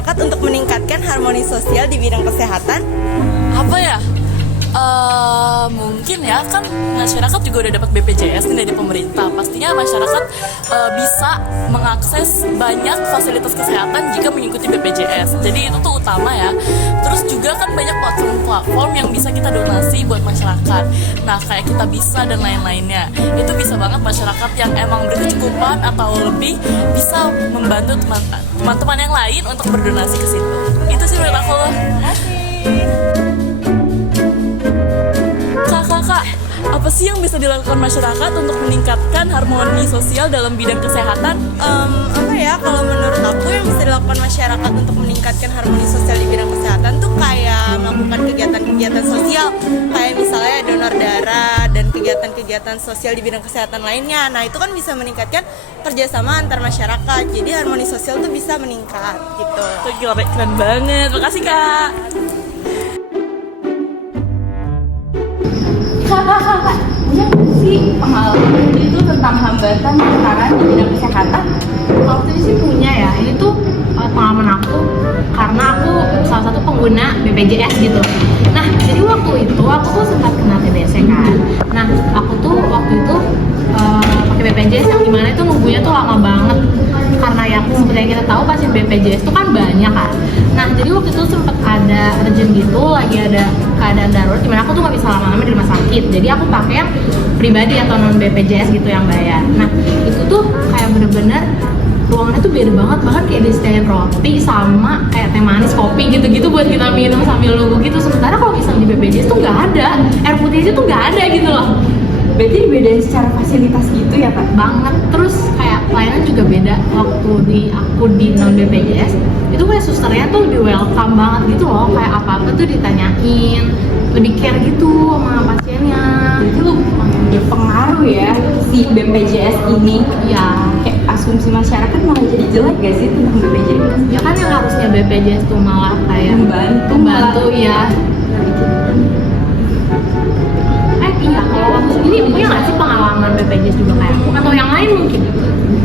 masyarakat untuk meningkatkan harmoni sosial di bidang kesehatan? Apa ya? Mungkin ya, kan masyarakat juga udah dapat BPJS nih dari pemerintah. Pastinya masyarakat bisa mengakses banyak fasilitas kesehatan jika mengikuti BPJS. Jadi itu tuh utama ya. Terus juga kan banyak platform yang bisa kita donasi buat masyarakat. Nah kayak Kita Bisa dan lain-lainnya. Itu bisa banget masyarakat yang emang berkecukupan atau lebih bisa membantu teman-teman yang lain untuk berdonasi ke situ. Itu sih menurut aku. Kak, apa sih yang bisa dilakukan masyarakat untuk meningkatkan harmoni sosial dalam bidang kesehatan? Kalau menurut aku yang bisa dilakukan masyarakat untuk meningkatkan harmoni sosial di bidang kesehatan tuh kayak melakukan kegiatan-kegiatan sosial, kayak misalnya donor darah dan kegiatan-kegiatan sosial di bidang kesehatan lainnya. Nah itu kan bisa meningkatkan kerjasama antar masyarakat, jadi harmoni sosial tuh bisa meningkat gitu. Itu keren banget, makasih Kak. Kak, punya nggak sih pengalaman itu tentang hambatan kesetaraan di bidang kesehatan? Waktu itu sih punya ya, ini tuh pengalaman aku karena aku salah satu pengguna BPJS gitu. Nah, jadi waktu itu aku tuh sempat kena TBC kan. Nah, aku tuh waktu itu pakai BPJS yang dimana itu nunggunya tuh lama banget. Karena ya seperti yang kita tahu pasien BPJS itu kan banyak kan. Nah, jadi waktu itu sempat ada urgent gitu, lagi ada keadaan darurat dimana aku tuh nggak bisa lama-lama di rumah sakit. Jadi aku pakai yang pribadi atau non BPJS gitu yang bayar. Nah, itu tuh kayak bener-bener ruangannya tuh beda banget, bahkan kayak disediain roti sama kayak teh manis, kopi gitu-gitu buat kita minum sambil nunggu gitu. Sementara kalau misalnya di BPJS tuh nggak ada, air putih aja tuh nggak ada gitu loh. Berarti dibedain secara fasilitas gitu ya Pak? Banget, terus kayak pelayanan juga beda. Waktu aku di non BPJS itu kayak susternya tuh lebih welcome banget gitu loh, kayak apa-apa tuh ditanyain, lebih care gitu sama pasiennya. Itu berpengaruh ya si BPJS ini. Ya, Kayak asumsi masyarakat malah jadi jelek gak sih tentang BPJS? ya kan yang harusnya BPJS tuh malah kayak Membantu ya. Iya, kalau kamu sendiri punya nggak sih pengalaman BPJS juga kayak aku atau yang lain mungkin?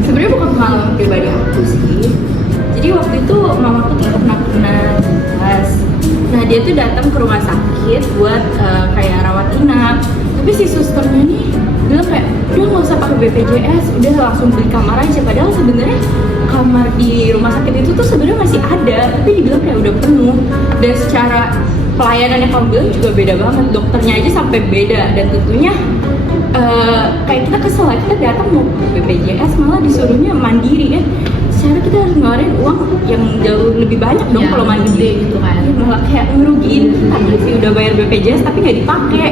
Sebenarnya bukan pengalaman pribadi aku sih. Jadi waktu itu mamaku tuh pernah tugas. Nah dia tuh datang ke rumah sakit buat kayak rawat inap. Tapi si susternya nih bilang kayak udah nggak usah pakai BPJS, udah langsung beli kamar aja. Padahal sebenarnya kamar di rumah sakit itu tuh sebenarnya masih ada, tapi dibilang kayak udah penuh. Dan secara pelayanan yang kamu bilang juga beda banget, dokternya aja sampai beda. Dan tentunya kayak kita kesel lah, kita datang mau BPJS malah disuruhnya mandiri kan. Secara kita harus ngeluarin uang yang jauh lebih banyak dong Ya, kalau mandiri gitu kan. malah kayak ngerugiin kita nggak sih, udah bayar BPJS tapi nggak dipakai.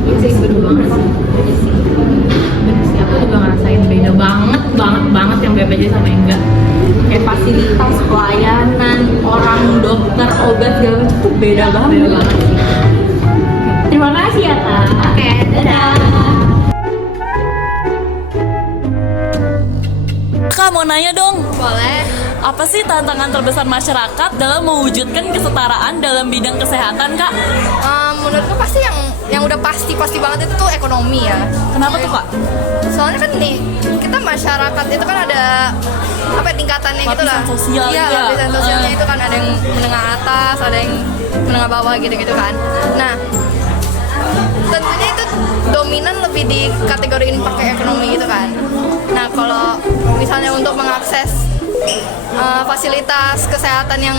Iya sih, bener banget sih. Bener sih, aku juga ngerasain beda banget yang BPJS sama yang enggak. Kayak fasilitas pelayanan orang, dokter, obat segala macam tuh beda banget. Terima kasih ya Kak. Oke, dadah. Kak mau nanya dong, Boleh. apa sih tantangan terbesar masyarakat dalam mewujudkan kesetaraan dalam bidang kesehatan Kak? Menurutku pasti yang udah pasti banget itu tuh ekonomi ya. Kenapa tuh Kak? Soalnya kan nih kita masyarakat itu kan ada apa ya, tingkatannya gitu lah. Lapisan sosial Iya, juga. lapisan sosialnya itu kan ada yang menengah atas, ada yang menengah bawah gitu-gitu kan. Nah, tentunya itu dominan lebih dikategoriin pakai ekonomi gitu kan. Nah, kalau misalnya untuk mengakses fasilitas kesehatan yang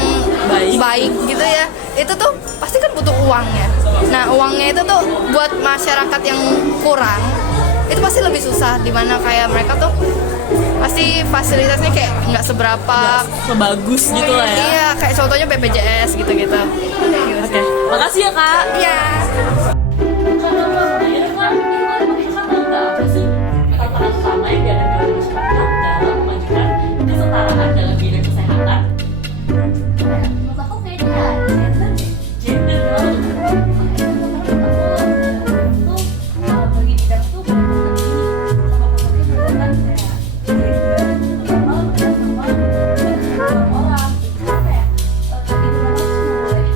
baik gitu ya, itu tuh pasti kan butuh uang ya. Nah, uangnya itu tuh buat masyarakat yang kurang itu pasti lebih susah, dimana kayak mereka tuh pasti fasilitasnya kayak nggak seberapa Sebagus gitu lah ya. Iya, kayak contohnya BPJS gitu-gitu. Oke, makasih ya Kak. Iya. Apa sih tantangan utama yang dihadapi oleh masyarakat dalam memajukan kesetaraan dalam bidang kesehatan? Menurut aku kayaknya Gender bagi bidang tuh sama pemerintah kayak sama orang apa ya, tadi itu memang boleh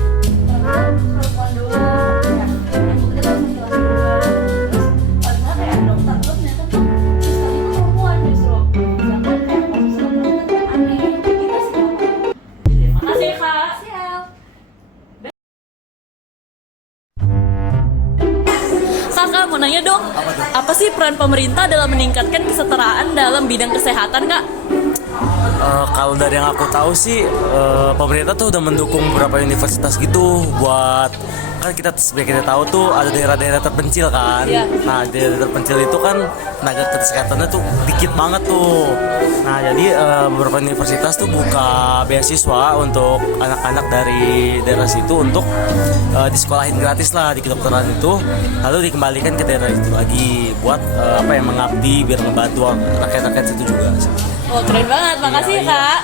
perempuan dulu ya. nanya dong, apa sih peran pemerintah dalam meningkatkan kesetaraan dalam bidang kesehatan, Kak? Kalau dari yang aku tahu sih, pemerintah tuh udah mendukung beberapa universitas gitu buat, kan seperti kita tahu tuh ada daerah-daerah terpencil kan. Iya. Nah, daerah terpencil itu kan tenaga kesehatannya tuh dikit banget tuh. Nah, jadi beberapa universitas tuh buka beasiswa untuk anak-anak dari daerah situ untuk disekolahin gratis lah di kedokteran itu, lalu dikembalikan ke daerah itu lagi buat mengabdi biar membantu rakyat-rakyat situ juga. Oh, keren banget. Makasih ya, Kak.